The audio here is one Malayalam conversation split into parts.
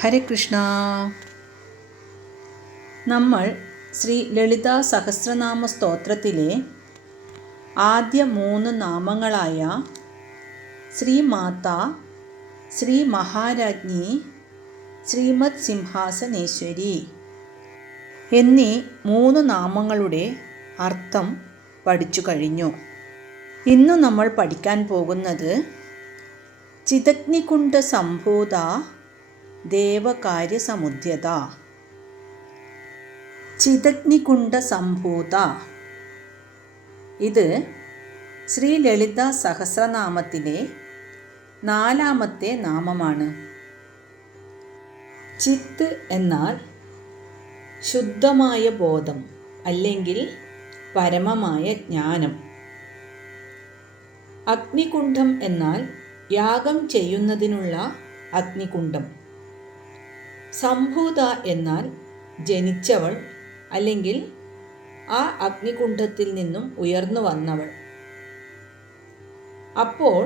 ഹരേ കൃഷ്ണ. നമ്മൾ ശ്രീ ലളിതാ സഹസ്രനാമ സ്തോത്രത്തിലെ ആദ്യ 3 നാമങ്ങളായ ശ്രീമാത, ശ്രീ മഹാരാജ്ഞി, ശ്രീമത് സിംഹാസനേശ്വരി എന്നീ 3 നാമങ്ങളുടെ അർത്ഥം പഠിച്ചു കഴിഞ്ഞു. ഇന്നു നമ്മൾ പഠിക്കാൻ പോകുന്നത് ചിദഗ്നികുണ്ഡ സംഭൂത ദേവകാര്യസമുദ്യത. ചിദഗ്നികുണ്ഡ സംഭൂത ഇത് ശ്രീ ലളിത സഹസ്രനാമത്തിലെ 4ാമത്തെ നാമമാണ്. ചിത്ത് എന്നാൽ ശുദ്ധമായ ബോധം അല്ലെങ്കിൽ പരമമായ ജ്ഞാനം. അഗ്നികുണ്ഡം എന്നാൽ യാഗം ചെയ്യുന്നതിനുള്ള അഗ്നികുണ്ഡം. സംഭൂത എന്നാൽ ജനിച്ചവൾ അല്ലെങ്കിൽ ആ അഗ്നികുണ്ഡത്തിൽ നിന്നും ഉയർന്നു വന്നവൾ. അപ്പോൾ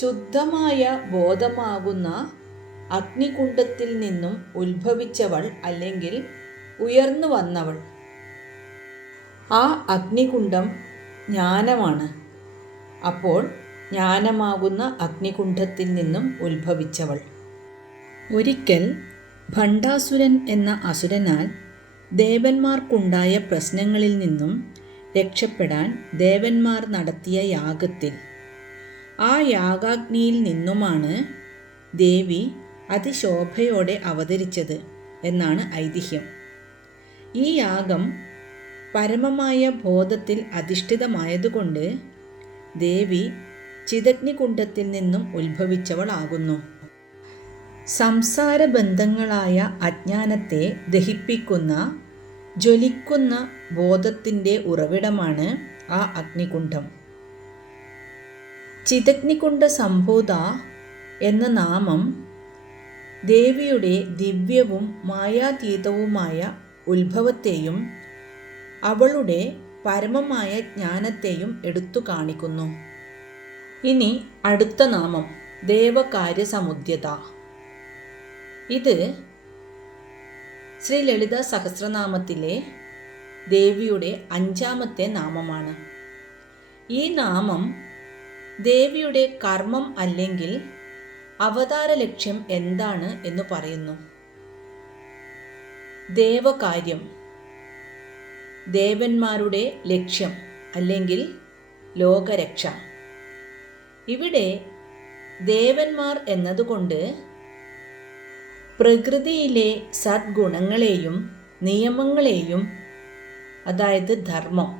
ശുദ്ധമായ ബോധമാകുന്ന അഗ്നികുണ്ഡത്തിൽ നിന്നും ഉത്ഭവിച്ചവൾ അല്ലെങ്കിൽ ഉയർന്നു വന്നവൾ. ആ അഗ്നികുണ്ഡം ജ്ഞാനമാണ്. അപ്പോൾ ജ്ഞാനമാകുന്ന അഗ്നികുണ്ഡത്തിൽ നിന്നും ഉത്ഭവിച്ചവൾ. ഒരിക്കൽ ഭണ്ഡാസുരൻ എന്ന അസുരനാൽ ദേവന്മാർക്കുണ്ടായ പ്രശ്നങ്ങളിൽ നിന്നും രക്ഷപ്പെടാൻ ദേവന്മാർ നടത്തിയ യാഗത്തിൽ ആ യാഗാഗ്നിയിൽ നിന്നുമാണ് ദേവി അതിശോഭയോടെ അവതരിച്ചത് എന്നാണ് ഐതിഹ്യം. ഈ യാഗം പരമമായ ബോധത്തിൽ അധിഷ്ഠിതമായതുകൊണ്ട് ദേവി ചിദഗ്നികുണ്ഡത്തിൽ നിന്നും ഉത്ഭവിച്ചവളാകുന്നു. സംസാരബന്ധങ്ങളായ അജ്ഞാനത്തെ ദഹിപ്പിക്കുന്ന ജ്വലിക്കുന്ന ബോധത്തിൻ്റെ ഉറവിടമാണ് ആ അഗ്നികുണ്ഡം. ചിദഗ്നികുണ്ഡ സംഭൂത എന്ന നാമം ദേവിയുടെ ദിവ്യവും മായാതീതവുമായ ഉത്ഭവത്തെയും അവളുടെ പരമമായ ജ്ഞാനത്തെയും എടുത്തു കാണിക്കുന്നു. ഇനി അടുത്ത നാമം ദേവകാര്യസമുദ്യത. ഇത് ശ്രീ ലളിത സഹസ്രനാമത്തിലെ ദേവിയുടെ 5ാമത്തെ നാമമാണ്. ഈ നാമം ദേവിയുടെ കർമ്മം അല്ലെങ്കിൽ അവതാര ലക്ഷ്യം എന്താണ് എന്ന് പറയുന്നു. ദേവകാര്യം, ദേവന്മാരുടെ ലക്ഷ്യം അല്ലെങ്കിൽ ലോകരക്ഷ. ഇവിടെ ദേവന്മാർ എന്നതുകൊണ്ട് പ്രകൃതിയിലെ സദ്ഗുണങ്ങളെയും നിയമങ്ങളെയും, അതായത് ധർമ്മം,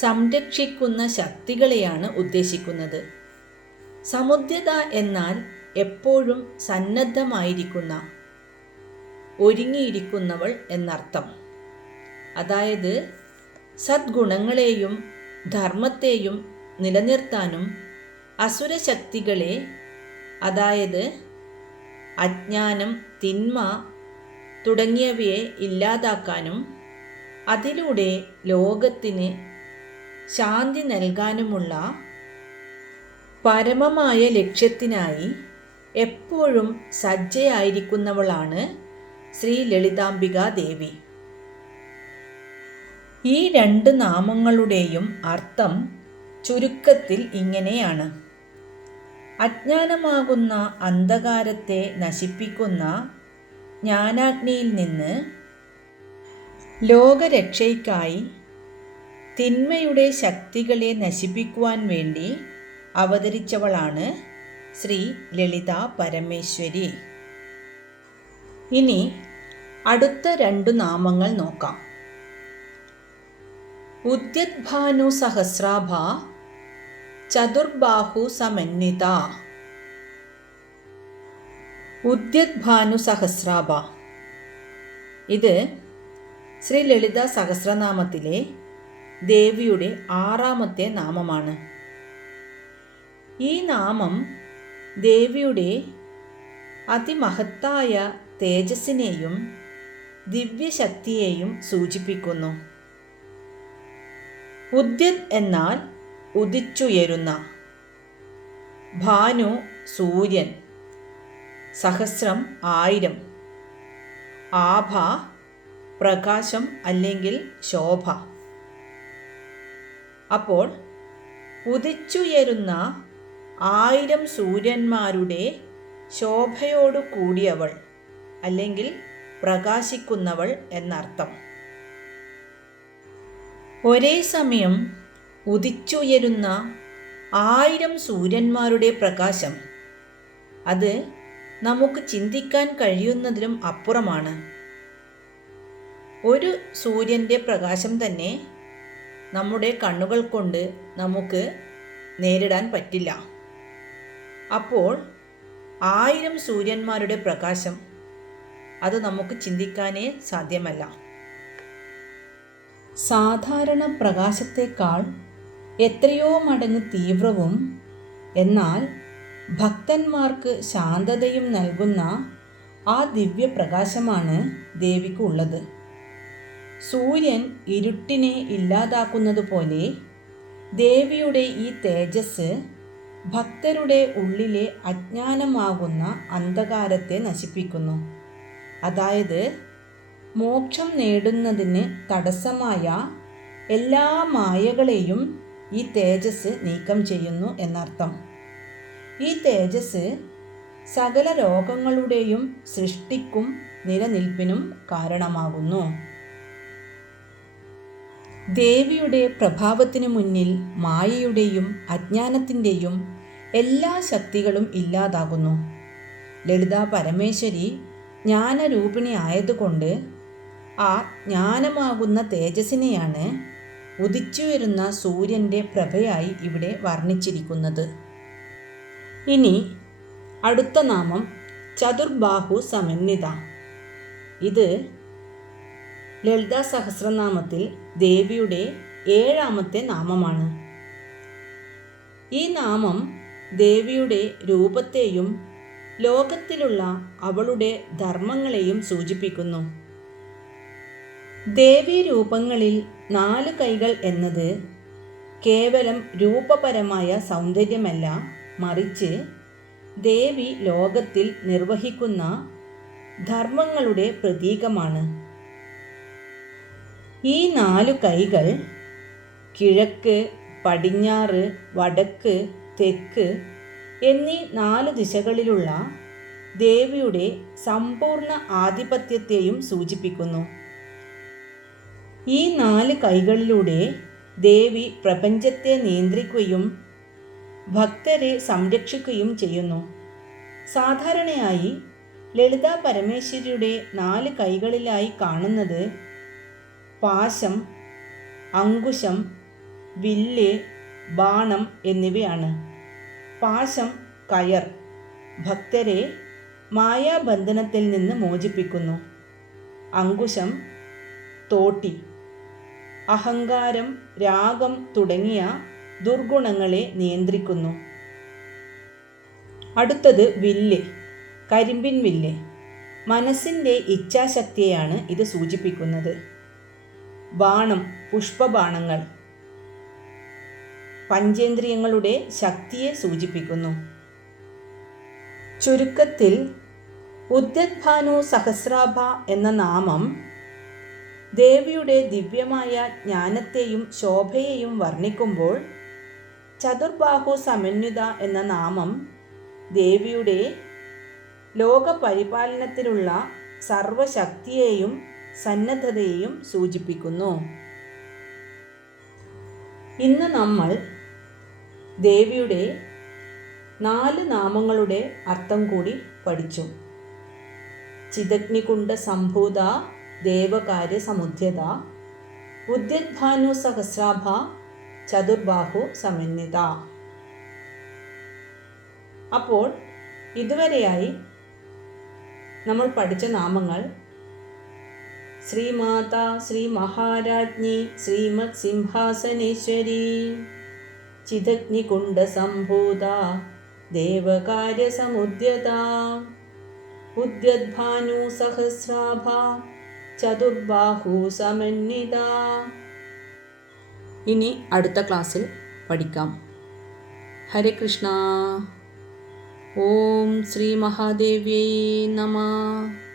സംരക്ഷിക്കുന്ന ശക്തികളെയാണ് ഉദ്ദേശിക്കുന്നത്. സമുദ്യത എന്നാൽ എപ്പോഴും സന്നദ്ധമായിരിക്കുന്ന, ഒരുങ്ങിയിരിക്കുന്നവൾ എന്നർത്ഥം. അതായത് സദ്ഗുണങ്ങളെയും ധർമ്മത്തെയും നിലനിർത്താനും അസുരശക്തികളെ, അതായത് അജ്ഞാനം, തിന്മ തുടങ്ങിയവയെ ഇല്ലാതാക്കാനും അതിലൂടെ ലോകത്തിന് ശാന്തി നൽകാനുമുള്ള പരമമായ ലക്ഷ്യത്തിനായി എപ്പോഴും സജ്ജയായിരിക്കുന്നവളാണ് ശ്രീ ലളിതാംബികാ ദേവി. ഈ 2 നാമങ്ങളുടെയും അർത്ഥം ചുരുക്കത്തിൽ ഇങ്ങനെയാണ്: അജ്ഞാനമാകുന്ന അന്ധകാരത്തെ നശിപ്പിക്കുന്ന ജ്ഞാനാഗ്നിയിൽ നിന്ന് ലോകരക്ഷയ്ക്കായി തിന്മയുടെ ശക്തികളെ നശിപ്പിക്കുവാൻ വേണ്ടി അവതരിച്ചവളാണ് ശ്രീ ലളിത പരമേശ്വരി. ഇനി അടുത്ത 2 നാമങ്ങൾ നോക്കാം. ഉദ്യദ്ഭാനു സഹസ്രാഭ ചതുർബാഹു സമന്വിത. ഉദ്യദ്ഭാനു സഹസ്രാഭ ഇത് ശ്രീ ലളിത സഹസ്രനാമത്തിലെ ദേവിയുടെ 6ാമത്തെ നാമമാണ്. ഈ നാമം ദേവിയുടെ അതിമഹത്തായ തേജസ്സിനെയും ദിവ്യശക്തിയെയും സൂചിപ്പിക്കുന്നു. ഉദ്യത് എന്നാൽ ഉദിച്ചുയരുന്ന, ഭാനു സൂര്യൻ, സഹസ്രം 1000, ആഭ പ്രകാശം അല്ലെങ്കിൽ ശോഭ. അപ്പോൾ ഉദിച്ചുയരുന്ന 1000 സൂര്യന്മാരുടെ ശോഭയോടു കൂടിയവൾ അല്ലെങ്കിൽ പ്രകാശിക്കുന്നവൾ എന്നർത്ഥം. ഒരേ സമയം ഉദിച്ചുയരുന്ന 1000 സൂര്യന്മാരുടെ പ്രകാശം അത് നമുക്ക് ചിന്തിക്കാൻ കഴിയുന്നതിലും അപ്പുറമാണ്. ഒരു സൂര്യൻ്റെ പ്രകാശം തന്നെ നമ്മുടെ കണ്ണുകൾ കൊണ്ട് നമുക്ക് നേരിടാൻ പറ്റില്ല. അപ്പോൾ 1000 സൂര്യന്മാരുടെ പ്രകാശം അത് നമുക്ക് ചിന്തിക്കാനേ സാധ്യമല്ല. സാധാരണ പ്രകാശത്തേക്കാൾ എത്രയോ മടങ്ങ് തീവ്രവും എന്നാൽ ഭക്തന്മാർക്ക് ശാന്തതയും നൽകുന്ന ആ ദിവ്യപ്രകാശമാണ് ദേവിക്ക് ഉള്ളത്. സൂര്യൻ ഇരുട്ടിനെ ഇല്ലാതാക്കുന്നത് പോലെ ദേവിയുടെ ഈ തേജസ് ഭക്തരുടെ ഉള്ളിലെ അജ്ഞാനമാകുന്ന അന്ധകാരത്തെ നശിപ്പിക്കുന്നു. അതായത് മോക്ഷം നേടുന്നതിന് തടസ്സമായ എല്ലാ മായകളെയും ഈ തേജസ് നീക്കം ചെയ്യുന്നു എന്നർത്ഥം. ഈ തേജസ് സകല രോഗങ്ങളുടെയും സൃഷ്ടിക്കും നിലനിൽപ്പിനും കാരണമാകുന്നു. ദേവിയുടെ പ്രഭാവത്തിനു മുന്നിൽ മായയുടെയും അജ്ഞാനത്തിൻ്റെയും എല്ലാ ശക്തികളും ഇല്ലാതാകുന്നു. ലളിതാ പരമേശ്വരി ജ്ഞാനരൂപിണി ആയതുകൊണ്ട് ആ ജ്ഞാനമാകുന്ന തേജസ്സിനെയാണ് ഉദിച്ചുവരുന്ന സൂര്യൻ്റെ പ്രഭയായി ഇവിടെ വർണ്ണിച്ചിരിക്കുന്നത്. ഇനി അടുത്ത നാമം ചതുർബാഹു സമന്വിത. ഇത് ലളിതാ സഹസ്രനാമത്തിൽ ദേവിയുടെ 7ാമത്തെ നാമമാണ്. ഈ നാമം ദേവിയുടെ രൂപത്തെയും ലോകത്തിലുള്ള അവളുടെ ധർമ്മങ്ങളെയും സൂചിപ്പിക്കുന്നു. ദേവീ രൂപങ്ങളിൽ 4 കൈകൾ എന്നത് കേവലം രൂപപരമായ സൗന്ദര്യമല്ല, മറിച്ച് ദേവി ലോകത്തിൽ നിർവഹിക്കുന്ന ധർമ്മങ്ങളുടെ പ്രതീകമാണ്. ഈ 4 കൈകൾ കിഴക്ക്, പടിഞ്ഞാറ്, വടക്ക്, തെക്ക് എന്നീ 4 ദിശകളിലുള്ള ദേവിയുടെ സമ്പൂർണ്ണ ആധിപത്യത്തെയും സൂചിപ്പിക്കുന്നു. ഈ 4 കൈകളിലൂടെ ദേവി പ്രപഞ്ചത്തെ നിയന്ത്രിക്കുകയും ഭക്തരെ സംരക്ഷിക്കുകയും ചെയ്യുന്നു. സാധാരണയായി ലളിതാ പരമേശ്വരിയുടെ 4 കൈകളിലായി കാണുന്നത് പാശം, അങ്കുശം, വില്ല്, ബാണം എന്നിവയാണ്. പാശം കയർ, ഭക്തരെ മായാബന്ധനത്തിൽ നിന്ന് മോചിപ്പിക്കുന്നു. അങ്കുശം തോട്ടി, അഹങ്കാരം, രാഗം തുടങ്ങിയ ദുർഗുണങ്ങളെ നിയന്ത്രിക്കുന്നു. അടുത്തത് വില്ല്, കരിമ്പിൻ വില്ല്. മനസ്സിൻ്റെ ഇച്ഛാശക്തിയെയാണ് ഇത് സൂചിപ്പിക്കുന്നത്. ബാണം, പുഷ്പബാണങ്ങൾ പഞ്ചേന്ദ്രിയങ്ങളുടെ ശക്തിയെ സൂചിപ്പിക്കുന്നു. ചുരുക്കത്തിൽ ഉദ്യത്ഭാനു സഹസ്രാഭ എന്ന നാമം ദേവിയുടെ ദിവ്യമായ ജ്ഞാനത്തെയും ശോഭയെയും വർണ്ണിക്കുമ്പോൾ ചതുർബാഹു സമന്വിത എന്ന നാമം ദേവിയുടെ ലോകപരിപാലനത്തിലുള്ള സർവശക്തിയെയും സന്നദ്ധതയെയും സൂചിപ്പിക്കുന്നു. ഇന്ന് നമ്മൾ ദേവിയുടെ 4 നാമങ്ങളുടെ അർത്ഥം കൂടി പഠിച്ചു. ചിദഗ്നികുണ്ഡ സംഭൂത ദേവകാര്യ സമുദ്യത, ഉദ്യത്ഭാനു സഹസ്രാഭ, ചതുർബാഹു സമന്വിത. അപ്പോൾ ഇതുവരെയായി നമ്മൾ പഠിച്ച നാമങ്ങൾ ശ്രീമാത, ശ്രീ മഹാരാജ്ഞി, ശ്രീമത് സിംഹാസനേശ്വരി, ചിദഗ്നികുണ്ഡ സംഭൂത, ദേവകാര്യ സമുദ്യത, ഉദ്യത്ഭാനു സഹസ്രാഭ, ചതുർബാഹു സമന്വിത. ഇനി അടുത്ത ക്ലാസ്സിൽ പഠിക്കാം. ഹരേ കൃഷ്ണ. ഓം ശ്രീ മഹാദേവ്യൈ നമഃ.